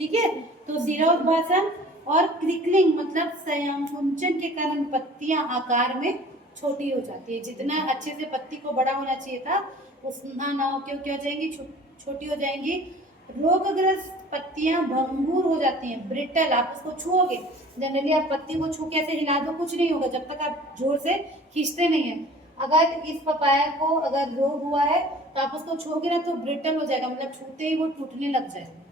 ठीक है। तो सीरा उद्भासन और क्रिकलिंग मतलब संकुंचन के कारण पत्तियां आकार में छोटी हो जाती है। जितना अच्छे से पत्ती को बड़ा होना चाहिए था उतना ना हो, क्यों क्या हो जाएंगी? छोटी हो जाएंगी। रोगग्रस्त पत्तियां भंगुर हो जाती हैं, ब्रिटल। आप उसको छुओगे, जनरली आप पत्ती को छू के ऐसे हिला दो, कुछ नहीं होगा जब तक आप जोर से खींचते नहीं है। अगर इस पपाया को अगर रोग हुआ है तो आप उसको छूओगे ना तो ब्रिटल हो जाएगा, मतलब छूते ही वो टूटने लग जाएगा,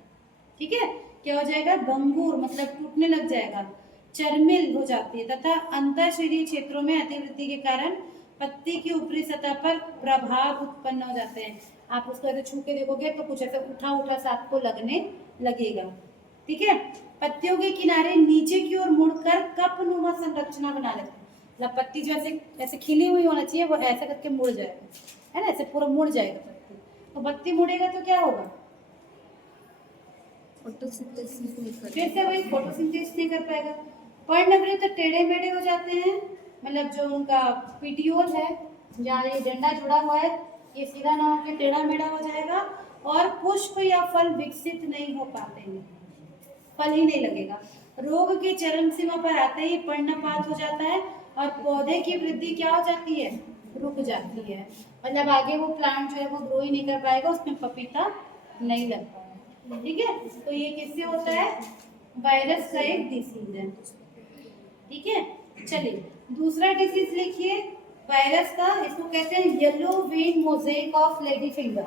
ठीक है। क्या हो जाएगा? भंगुर मतलब टूटने लग जाएगा। चर्मिल हो जाती है, तथा अंतःशरीरीय क्षेत्रों में अतिवृद्धि के कारण पत्ती की ऊपरी सतह पर प्रभाव उत्पन्न हो जाते हैं। आप उसको ऐसे छू के देखोगे तो कुछ ऐसा उठा उठा सा आपको लगने लगेगा, ठीक है। पत्तियों के किनारे नीचे की ओर मुड़कर कपनुमा संरचना बना लेते हैं, मतलब पत्ती जो ऐसे ऐसे खिली हुई होना चाहिए वो ऐसा करके मुड़ जाएगा, है ना, ऐसे पूरा मुड़ जाएगा पत्ती। तो पत्ती मुड़ेगा तो क्या होगा? फिर से वही फोटोसिंथेसिस नहीं कर पाएगा। पर्णवृत्त टेढ़े मेढ़े हो जाते हैं, मतलब जो उनका पिटियोल है जहाँ ये डंडा जुड़ा हुआ है ये सीधा ना होकर टेढ़ा मेढ़ा हो जाएगा, और पुष्प या फल विकसित नहीं हो पाते हैं, फल ही नहीं लगेगा। रोग के चरम सीमा पर आते ही पर्णपात हो जाता है और पौधे की वृद्धि क्या हो जाती है? रुक जाती है, मतलब आगे वो प्लांट जो है वो ग्रो ही नहीं कर पाएगा, उसमें पपीता नहीं लग पाएगा, ठीक है। तो ये किससे होता है? वायरस का एक डिसीज है, ठीक है। चलिए दूसरा डिसीज लिखिए वायरस का, इसको कहते हैं yellow vein mosaic of lady finger,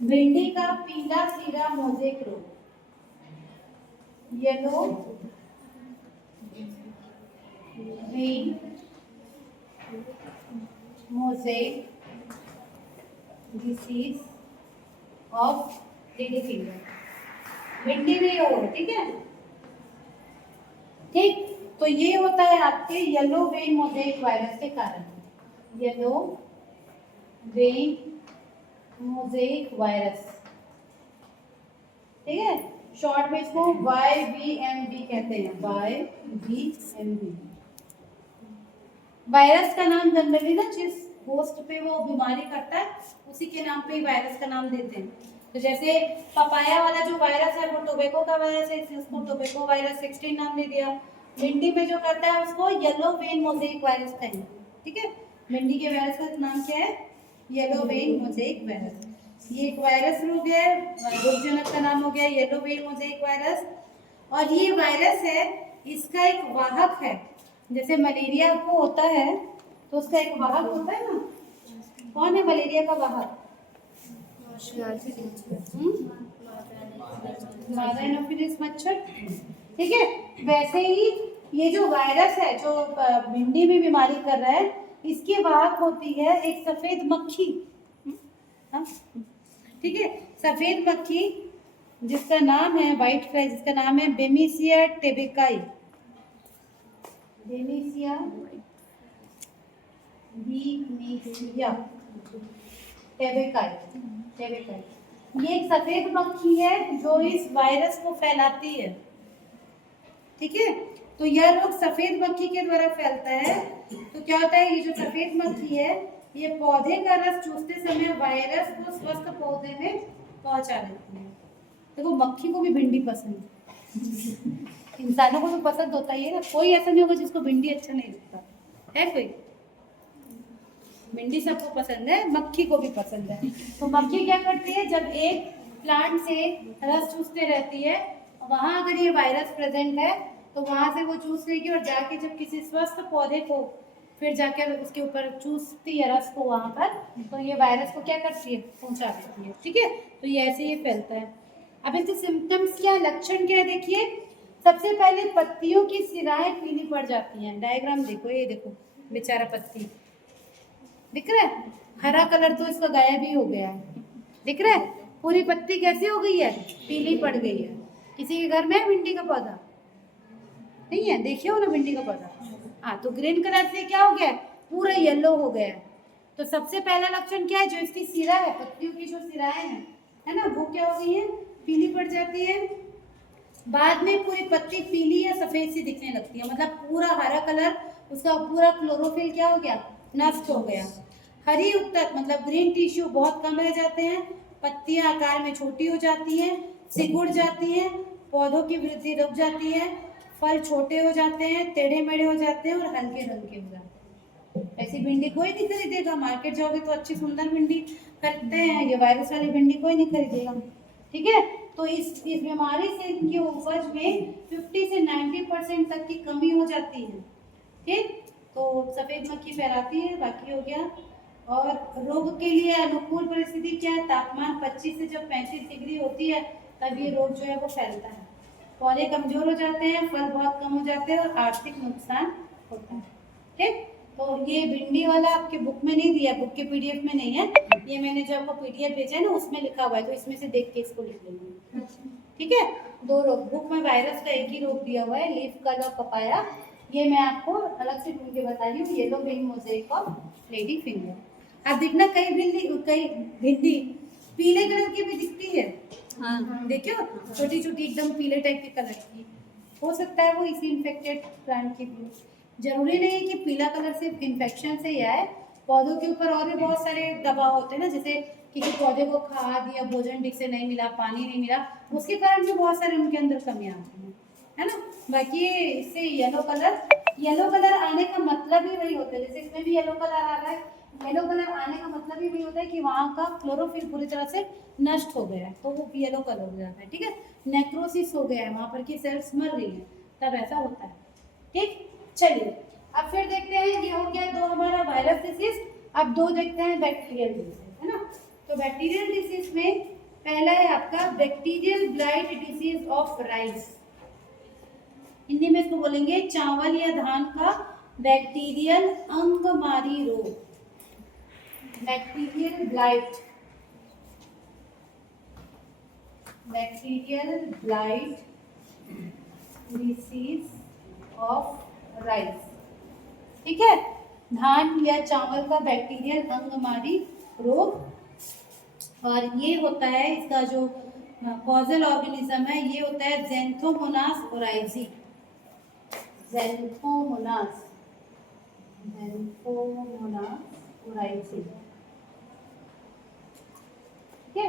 भिंडी का पीला सीरा मोज़ेक रोग। Yellow vein mosaic disease of lady finger, भिंडी में होगा, ठीक है, ठीक। तो ये होता है आपके येलो वेन मोज़ेक वायरस के कारण, येलो वेन मोज़ेक वायरस, ठीक है। शॉर्ट में इसको YVMV कहते हैं, YVMV। वायरस का नाम जनरली ना जिस होस्ट पे वो बीमारी करता है उसी के नाम पे ही वायरस का नाम देते हैं। तो जैसे पपाया वाला जो वायरस है वो टोबैको का वायरस है, इसलिए उसको टोबैको वायरस 16 नाम दे दिया। भिंडी में जो करता है उसको येलो वेन मोज़ेक वायरस कहते हैं। ठीक है, भिंडी के वायरस का नाम क्या है? Yellow vein mosaic virus. ये एक वायरस रोग है, रोगजनक का नाम हो गया येलो वेन मोज़ेक वायरस। और ये वायरस है, इसका एक वाहक है। जैसे मलेरिया को होता है तो उसका एक वाहक होता है ना। कौन है मलेरिया का वाहक? मादा एनोफिलिस मच्छर। ठीक है, वैसे ही ये जो वायरस है जो भिंडी में बीमारी कर रहा है, इसकी वाहक होती है एक सफेद मक्खी। ठीक है, सफेद मक्खी जिसका नाम है व्हाइट फ्लाई, जिसका नाम है बेमिसिया टेबेकाई। बेमिसिया टेबेकाई। ये एक सफेद मक्खी है जो इस वायरस को फैलाती है। ठीक है, तो यह रोग सफेद मक्खी के द्वारा फैलता है। तो क्या होता है, ये जो सफेद मक्खी है ये पौधे का रस चूसते समय वायरस को स्वस्थ पौधे में पहुंचा देती है। देखो, मक्खी को भी भिंडी पसंद है। इंसानों को तो पसंद होता ही है ना, कोई ऐसा नहीं होगा जिसको भिंडी अच्छा नहीं लगता है। कोई भिंडी सबको पसंद है, मक्खी को भी पसंद है। तो मक्खी क्या करती है, जब एक प्लांट से रस चूसते रहती है, वहां अगर ये वायरस प्रेजेंट है तो वहां से वो चूस लेगी और जाके जब किसी स्वस्थ पौधे को फिर जाकर उसके ऊपर चूसती है रस को वहां पर, तो ये वायरस को क्या करती है, पहुंचा देती है। ठीक है, तो ये ऐसे ही फैलता है। अब इसके सिम्टम्स क्या, लक्षण क्या है, देखिए। सबसे पहले पत्तियों की सिराएं पीली पड़ जाती हैं। डायग्राम देखो, ये देखो बेचारा पत्ती दिख रहा है, हरा कलर तो इसका गायब ही हो गया है। दिख रहा है, पूरी पत्ती कैसी हो गई है, पीली पड़ गई है। किसी के घर में है भिंडी का पौधा? नहीं है, देखिए हो ना भिंडी का पौधा। हाँ, तो ग्रीन कलर से क्या हो गया, पूरा येलो हो गया है। तो सबसे पहला लक्षण क्या है, जो इसकी सिरा है, पत्तियों की जो सिराएं हैं, है ना, वो क्या हो गई है, पीली पड़ जाती है। बाद में पूरी पत्ती पीली या सफेद सी दिखने लगती है, मतलब पूरा हरा कलर, उसका पूरा क्लोरोफिल क्या हो गया, नष्ट हो गया। हरी उत्तक मतलब ग्रीन टिश्यू बहुत कम रह जाते हैं, पत्तियां आकार में छोटी हो जाती हैं, सिकुड़ जाती हैं, पौधों की वृद्धि रुक जाती है, फल छोटे हो जाते हैं, टेढ़े मेढ़े हो जाते हैं और हल्के रंग के हो जाते हैं। ऐसी भिंडी कोई नहीं खरीदेगा, मार्केट जाओगे तो अच्छी सुंदर भिंडी खरीदते हैं, ये वायरस वाली भिंडी कोई नहीं खरीदेगा। ठीक है, तो इस बीमारी से इनकी उपज में 50 से 90% तक की कमी हो जाती है। ठीक, तो सफेद मक्खी फैलाती है, बाकी हो गया। और रोग के लिए अनुकूल परिस्थिति क्या है, तापमान 25 से जब 35 डिग्री होती है तब ये रोग जो है वो फैलता है। पौधे कमजोर हो जाते हैं, फल बहुत कम हो जाते हैं और आर्थिक नुकसान होता है। ठीक, तो ये भिंडी वाला आपके बुक में नहीं दिया, बुक के पीडीएफ में नहीं है, ये मैंने जो आपको पीडीएफ भेजा है ना उसमें लिखा हुआ है, तो इसमें से देख के इसको लिख लेंगे। ठीक है, दो रोग बुक में वायरस का एक ही रोग दिया हुआ है, लीफ कर्ल और पपाया। ये मैं आपको अलग से ढूंढ के बता रही हूँ, येलो वेन मोज़ेक और लेडी फिंगर। अब देखना कई भिंडी पीले कलर की भी दिखती है। हाँ, देखियो छोटी छोटी एकदम पीले टाइप के कलर की, हो सकता है वो इसी इन्फेक्टेड प्लांट की भी। जरूरी नहीं है कि पीला कलर सिर्फ इन्फेक्शन से ही आए, पौधों के ऊपर और भी बहुत सारे दबाव होते हैं ना, जैसे किसी पौधे को खाद या भोजन ठीक से नहीं मिला, पानी नहीं मिला, उसके कारण भी बहुत सारे उनके अंदर कमियां आती हैं, है ना। बाकी इससे येलो कलर आने का मतलब ही वही होता है, जैसे इसमें भी येलो कलर आ रहा है, येलो कलर आने का मतलब ही वही होता है कि वहाँ का क्लोरोफिल पूरी तरह से नष्ट हो गया है, तो वो येलो कलर हो जाता है। ठीक है, नेक्रोसिस हो गया है, वहाँ पर की सेल्स मर रही है, तब ऐसा होता है। ठीक, चलिए अब फिर देखते हैं, ये हो गया दो हमारा वायरस डिसीज। अब दो देखते हैं बैक्टीरियल डिसीज, है ना। तो बैक्टीरियल डिसीज में पहला है आपका bacterial blight disease of rice. Hindi में इसको बोलेंगे चावल या धान का बैक्टीरियल अंगमारी रोग, bacterial blight, bacterial blight disease of rice. ठीक है, धान या चावल का बैक्टीरियल अंगमारी रोग, और ये होता है, इसका जो कॉजल ऑर्गेनिज्म है ये होता है ज़ैंथोमोनास ओराइजी, ज़ैंथोमोनास ओराइजी। ठीक है,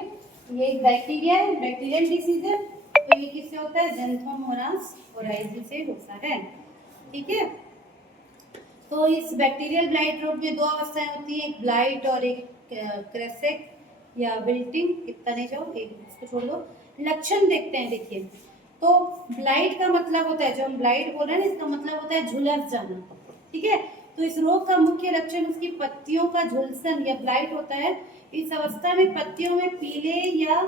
ये एक बैक्टीरिया है, बैक्टीरियल डिसीज है, तो ये किससे होता है, ज़ैंथोमोनास ओराइजी से होता है। ठीक है। तो इस बैक्टीरियल ब्लाइट रोग में 2 अवस्थाएं होती हैं, एक ब्लाइट और एक क्रेसेक या विल्टिंग। इतना नहीं जाओ, एक इसको छोड़ दो। लक्षण देखते हैं, देखिए। तो ब्लाइट का मतलब होता है, जो हम ब्लाइट बोल रहे हैं ना, इसका मतलब होता है झुलस जाना। ठीक है। तो इस रोग का मुख्य लक्षण उसकी पत्तियों का झुलसन या ब्लाइट होता है। इस अवस्था में पत्तियों में पीले या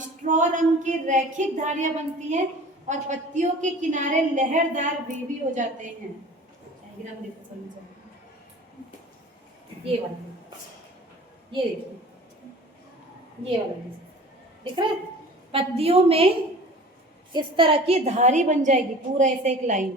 स्ट्रॉ रंग की रैखिक धारियां बनती हैं और पत्तियों के किनारे लहरदार वेवी हो जाते हैं। डायग्राम देखो समझ में। ये वाला, ये देखिए, ये वाला दिख रहा है। पत्तियों में इस तरह की धारी बन जाएगी, पूरा ऐसे एक लाइन।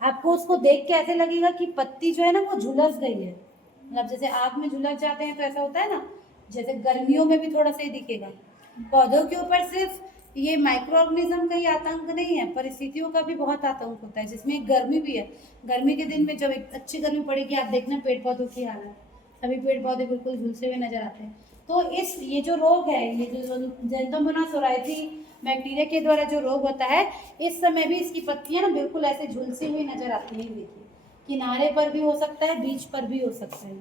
आपको उसको देख के ऐसे लगेगा कि पत्ती जो है ना वो झुलस गई है, मतलब जैसे आग में झुलस जाते हैं तो ऐसा होता है ना, जैसे गर्मियों में भी थोड़ा सा ही दिखेगा। पौधों के ऊपर सिर्फ ये माइक्रो ऑर्गेनिज्म का ही आतंक नहीं है, परिस्थितियों का भी बहुत आतंक होता है, जिसमें गर्मी भी है। गर्मी के दिन में जब एक अच्छी गर्मी पड़ेगी, आप देखना पेड़ पौधों की हालत, सभी पेड़ पौधे बिल्कुल झुलसे हुए नजर आते हैं। तो इस ये जो रोग है, ये जो ज़ैंथोमोनास ओराइसी बैक्टीरिया के द्वारा जो रोग होता है, इस समय भी इसकी पत्तियां ना बिल्कुल ऐसे झुलसी हुई नजर आती हैं। देखिए, किनारे पर भी हो सकता है, बीच पर भी हो सकता है।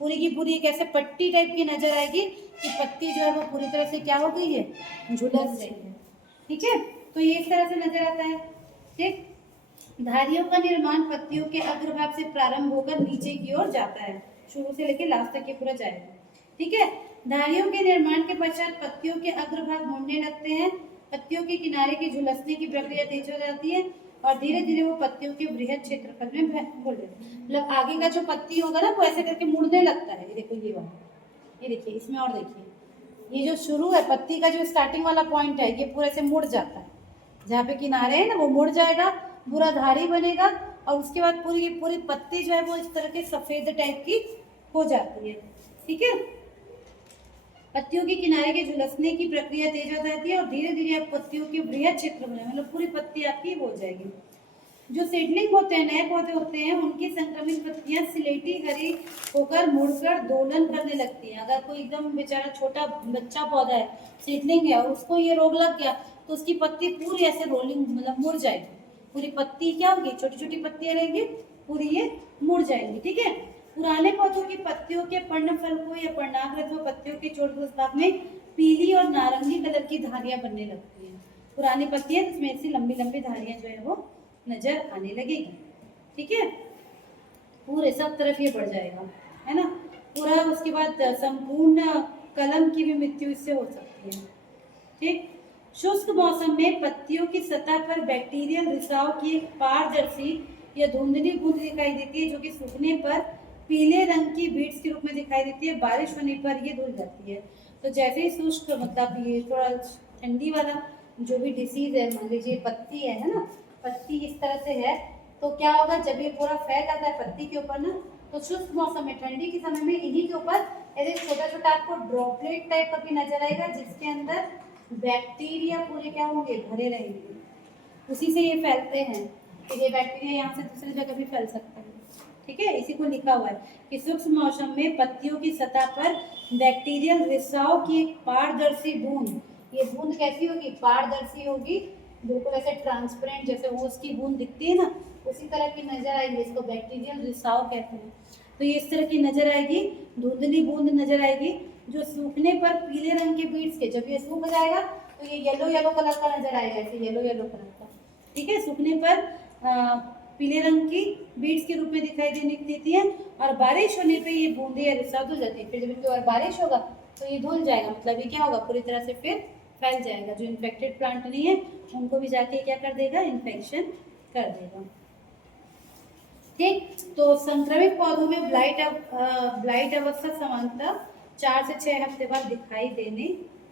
पूरी की पूरी एक ऐसे पट्टी टाइप की नजर आएगी कि पत्ती जो है वो पूरी तरह से क्या हो गई है, झुलस गई है। ठीक है। तो ये इस तरह से नजर आता है। ठीक। धारियों का निर्माण पत्तियों के अग्रभाग से प्रारंभ होकर नीचे की ओर जाता है, शुरू से लेकर लास्ट तक ये पूरा जाएगा। ठीक है। धारियों के निर्माण के पश्चात पत्तियों के अग्रभाग मुड़ने लगते हैं, पत्तियों के किनारे की झुलसने की प्रक्रिया तेज हो जाती है और धीरे धीरे वो पत्तियों के बृहद क्षेत्रफल में खोल देते हैं। मतलब आगे का जो पत्ती होगा ना वो ऐसे करके मुड़ने लगता है। ये देखो, ये वाला, ये देखिए, इसमें और देखिए, ये जो शुरू है पत्ती का, जो स्टार्टिंग वाला पॉइंट है, ये पूरा से मुड़ जाता है। जहाँ पे किनारे है ना वो मुड़ जाएगा, पूरा धारी बनेगा और उसके बाद पूरी पूरी पत्ती जो है वो इस तरह के सफेद टाइप की हो जाती है। ठीक है। पत्तियों के किनारे के झुलसने की प्रक्रिया तेज हो जाती है और धीरे धीरे आप पत्तियों के बृहद क्षेत्र में, मतलब पूरी पत्ती आपकी हो जाएगी। जो सीडलिंग होते हैं, नए पौधे होते हैं, उनकी संक्रमित पत्तियां सिलेटी हरी होकर मुड़कर दोलन करने लगती हैं। अगर कोई एकदम बेचारा छोटा बच्चा पौधा है, सीडलिंग है, और उसको ये रोग लग गया तो उसकी पत्ती पूरी ऐसे रोलिंग, मतलब मुड़ जाएगी। पूरी पत्ती क्या होगी, छोटी छोटी पत्तियां रहेंगी, पूरी ये मुड़ जाएंगी। ठीक है। पुराने पौधों की पत्तियों के पर्णफल को या पर्णाग्रत पत्तियों के चोट भाग में पीली और नारंगी कलर की धारियां बनने लगती हैं। पुरानी पत्तियां जिसमें ऐसी लंबी लंबी धारियां जो है वो नजर आने लगेगी। ठीक है। पूरे सब तरफ ये बढ़ जाएगा, है ना पूरा। उसके बाद संपूर्ण कलम की भी मृत्यु इससे हो सकती है। ठीक। शुष्क मौसम में पत्तियों की सतह पर बैक्टीरियल रिसाव की एक पारदर्शी या धुंधली बूंद दिखाई देती है, जो कि सूखने पर पीले रंग की बीड्स के रूप में दिखाई देती है। बारिश होने पर ये धुल जाती है। तो जैसे ही शुष्क, मतलब ये थोड़ा ठंडी वाला जो भी डिसीज है, मान लीजिए पत्ती है ना, पत्ती इस तरह से है, तो क्या होगा, जब ये पूरा फैल जाता है पत्ती के ऊपर ना, तो शुष्क मौसम में, ठंडी के समय में इन्हीं के ऊपर ऐसे छोटा छोटा आपको ड्रॉपलेट टाइप का भी नजर आएगा, जिसके अंदर बैक्टीरिया पूरे क्या होंगे, भरे रहेंगे। उसी से ये फैलते हैं। तो ये बैक्टीरिया यहाँ से दूसरी जगह भी फैल सकते हैं। ठीक है। इसी को लिखा हुआ है कि सूक्ष्म मौसम में पत्तियों की सतह पर बैक्टीरियल रिसाव की एक पारदर्शी बूंद, ये बूंद कैसी होगी, पारदर्शी होगी, बिल्कुल ऐसे ट्रांसपेरेंट, जैसे ओस की बूंद दिखती है ना, उसी तरह की नजर आएगी। इसको बैक्टीरियल रिसाव कहते हैं। तो ये इस तरह की नजर आएगी, धुंधली बूंद नजर आएगी, जो सूखने पर पीले रंग के बीड्स के, जब ये सूख जाएगा तो ये येलो येलो कलर का नजर आएगा, ऐसे येलो येलो कलर का। ठीक है। सूखने पर पीले रंग की बीड्स के रूप में दिखाई देती है और बारिश होने पे ये बूंदे या रिसाव धुल जाती है। फिर जब इनके ऊपर बारिश होगा तो ये धुल जाएगा, मतलब ये क्या होगा, पूरी तरह से फिर फैल जाएगा। जो इन्फेक्टेड प्लांट नहीं है उनको भी जाके क्या कर देगा, इन्फेक्शन कर देगा। ठीक। तो संक्रमित पौधों में ब्लाइट अवस्था सामान्यतः 4 से 6 हफ्ते बाद दिखाई देने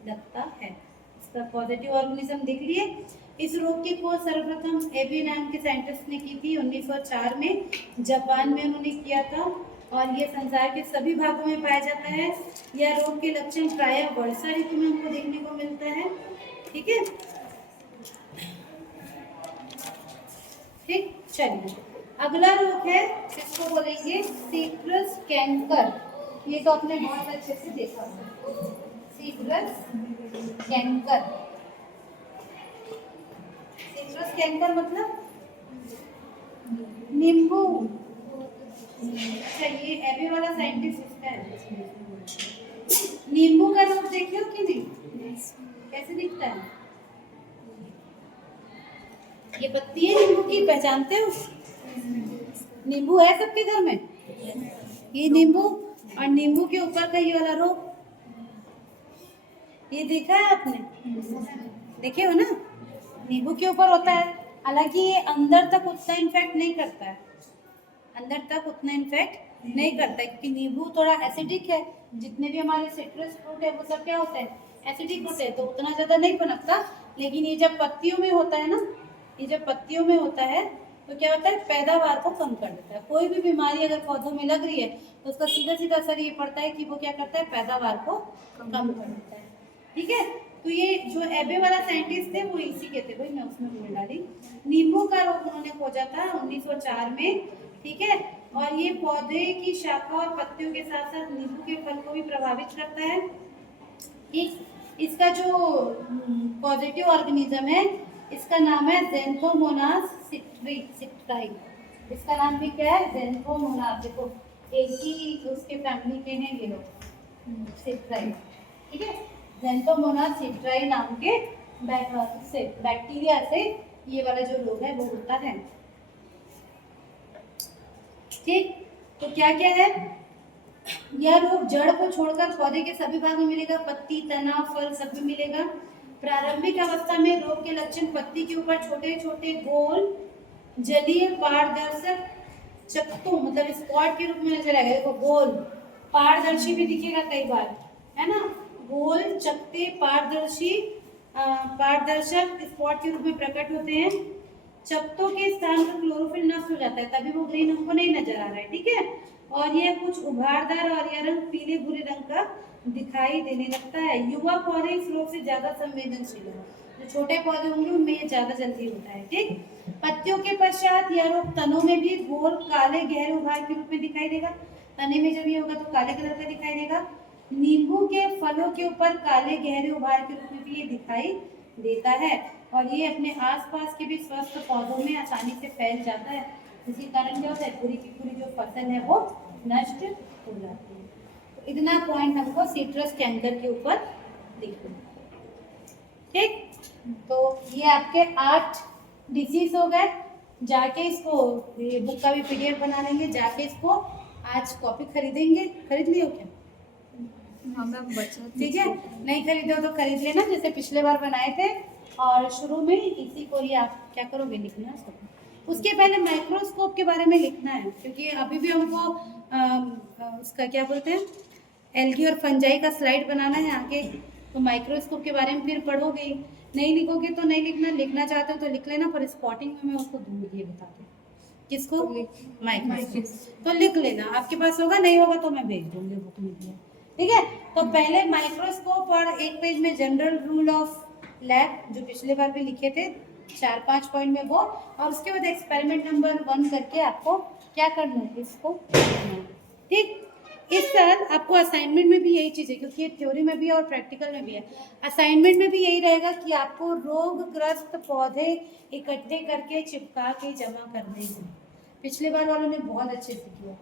लगता है। इसका पॉजिटिव ऑर्गेनिज्म देख लिए। इस रोग की खोज सर्वप्रथम एबी नाम के साइंटिस्ट ने की थी 1904 में, जापान में उन्होंने किया था, और ये संसार के सभी भागों में पाया जाता है। यह रोग के लक्षण प्रायः वर्षा ऋतु में हमको देखने को मिलता है। ठीक है। ठीक। चलिए, अगला रोग है, इसको बोलेंगे सीट्रस कैंकर। ये तो आपने बहुत अच्छे से देखा होगा, सीट्रस कैंकर। सीट्रस कैंकर मतलब नींबू। अच्छा, ये एबी वाला साइंटिस्ट इसका है। नींबू का रूप देखे हो कि नहीं, कैसे दिखता है? ये पत्ती है नींबू की, पहचानते हो? नींबू है सबके घर में, ये नींबू। और नींबू के ऊपर का ये वाला रोग, ये देखा है आपने? देखे हो ना, नींबू के ऊपर होता है। हालांकि ये अंदर तक उतना इन्फेक्ट नहीं करता है, अंदर तक उतना इन्फेक्ट नहीं करता है, क्योंकि नींबू थोड़ा एसिडिक है। जितने भी हमारे सिट्रस फ्रूट है वो सब क्या होते हैं, एसिडिक होते हैं, तो उतना ज़्यादा नहीं पनपता। लेकिन ये जब पत्तियों में होता है ना, ये जब पत्तियों में होता है तो क्या होता है, पैदावार को कम कर देता है। कोई भी बीमारी अगर पौधों में लग रही है तो उसका सीधा सीधा असर ये पड़ता है कि वो क्या करता है, पैदावार को कम कर देता है। ठीक है, तो ये जो एबे वाला साइंटिस्ट थे वो इसी के थे भाई, मैं उसमें बोल डाली। नींबू का रोग उन्होंने खोजा था 1904 में। ठीक है, और ये पौधे की शाखा और पत्तियों के साथ साथ नींबू के फल को भी प्रभावित करता है। ठीक, इसका जो पॉजिटिव ऑर्गेनिज्म है, इसका नाम है ज़ैंथोमोनास सिट्राई। इसका नाम भी क्या है, ज़ैंथोमोनास। देखो एक ही उसके फैमिली के हैं ये लोग, सिट्राई। ठीक है, ज़ैंथोमोनास सिट्राई नाम के बैक्टीरिया से ये वाला जो रोग है वो होता है। ठीक, तो क्या क्या है, यह रोग जड़ को छोड़कर पौधे के सभी भाग में मिलेगा, पत्ती, तना, फल सब में मिलेगा। प्रारंभिक अवस्था में रोग के लक्षण पत्ती के ऊपर छोटे छोटे गोल जलीय पारदर्शक चकत्तों, मतलब स्पॉट के रूप में नजर आएगा। देखो गोल पारदर्शी भी दिखेगा कई बार, है ना, गोल चकत्ते पारदर्शी पारदर्शक स्पॉट के रूप में प्रकट होते हैं। चकत्तों के स्थान पर क्लोरोफिल नष्ट हो जाता है, तभी वो ग्रीन हमको नहीं नजर आ रहा है। ठीक है, और ये कुछ उभारदार और यह रंग पीले भूरे रंग का दिखाई देने लगता है। युवा पौधे इस रोग से ज्यादा संवेदनशील है, जो छोटे पौधे होंगे उनमें ये ज्यादा जल्दी होता है। ठीक, पत्तियों के पश्चात यह रोग तनों में भी गोल काले गहरे उभार के रूप में दिखाई देगा। तने में जब ये होगा तो काले कलर का दिखाई देगा। नींबू के फलों के ऊपर काले गहरे उभार के रूप में भी ये दिखाई देता है, और ये अपने आसपास के भी स्वस्थ पौधों में आसानी से फैल जाता है। इसी कारण क्या होता है, पूरी की पूरी जो फसल है वो नष्ट हो जाती है। तो इतना पॉइंट हमको सिट्रस कैंकर के ऊपर लिखना है। ठीक, तो ये आपके 8 डिसीज हो गए। जाके इसको ये बुक का भी पीडीएफ बना लेंगे, जाके इसको आज कॉपी खरीदेंगे। खरीद लियो क्या? ठीक है, नहीं खरीदे हो तो खरीद लेना, जैसे पिछले बार बनाए थे। और शुरू में इसी को ही आप क्या करोगे, लिखना है। उसके पहले माइक्रोस्कोप के बारे में लिखना है, क्योंकि अभी भी हमको उसका क्या बोलते हैं, एल्गी और फंजाई का स्लाइड बनाना है आगे। तो माइक्रोस्कोप के बारे में फिर पढ़ोगे ही। नहीं लिखोगे तो नहीं लिखना, लिखना चाहते हो तो लिख लेना, पर स्पॉटिंग में मैं उसको दूंगी, ये बता दूँ किसको, माइक्रोस्कोप। तो लिख लेना, आपके पास होगा, नहीं होगा तो मैं भेज दूंगी बुक में दिया। ठीक है, तो पहले माइक्रोस्कोप और एक पेज में जनरल रूल ऑफ लैब, जो पिछले बार भी लिखे थे 4-5 पॉइंट में वो, और उसके बाद एक्सपेरिमेंट नंबर 1 करके आपको क्या करना है, इसको करना है। ठीक, इस साल आपको असाइनमेंट में भी यही चीज़ है, क्योंकि ये थ्योरी में भी है और प्रैक्टिकल में भी है। असाइनमेंट में भी यही रहेगा कि आपको रोगग्रस्त पौधे इकट्ठे करके चिपका के जमा करने हैं। पिछले बार वालों ने बहुत अच्छे से किया,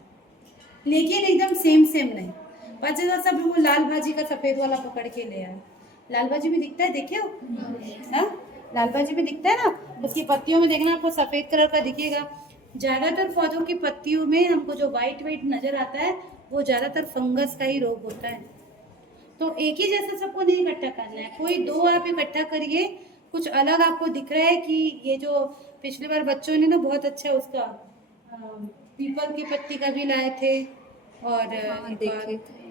लेकिन एकदम सेम नहीं। बच्चे सब वो लाल भाजी का सफ़ेद वाला पकड़ के ले आए। लाल भाजी में दिखता है, देखे हो ना, लाल भाजी में दिखता है ना, उसकी पत्तियों में देखना आपको सफ़ेद कलर का दिखेगा। ज़्यादातर पौधों की पत्तियों में हमको जो वाइट नज़र आता है वो ज़्यादातर फंगस का ही रोग होता है। तो एक ही जैसा सबको नहीं इकट्ठा करना है, कोई 2 आप इकट्ठा करिए। कुछ अलग आपको दिख रहा है कि ये जो पिछले बार बच्चों ने ना बहुत अच्छा उसका पीपल की पत्ती का भी लाए थे, और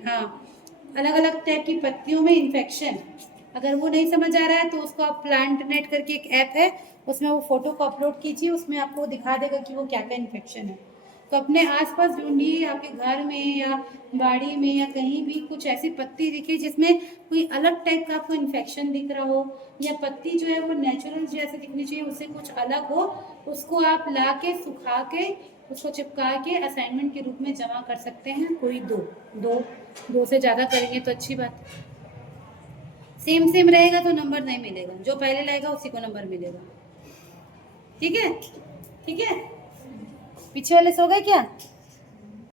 हाँ अलग अलग टाइप की पत्तियों में इन्फेक्शन। अगर वो नहीं समझ आ रहा है तो उसको आप प्लांट नेट करके एक ऐप है, उसमें वो फोटो को अपलोड कीजिए, उसमें आपको दिखा देगा कि वो क्या क्या इन्फेक्शन है। तो अपने आसपास ढूंढिए, आपके घर में या बाड़ी में या कहीं भी कुछ ऐसी पत्ती दिखे जिसमें कोई अलग टाइप का आपको इन्फेक्शन दिख रहा हो, या पत्ती जो है वो नेचुरल जैसे दिखनी चाहिए, उससे कुछ अलग हो, उसको आप ला के सुखा के उसको चिपका के असाइनमेंट के रूप में जमा कर सकते हैं। कोई दो से ज़्यादा करेंगे तो अच्छी बात है। सेम रहेगा तो नंबर नहीं मिलेगा, जो पहले लाएगा उसी को नंबर मिलेगा। ठीक है, ठीक है। पीछे वाले सो गए क्या?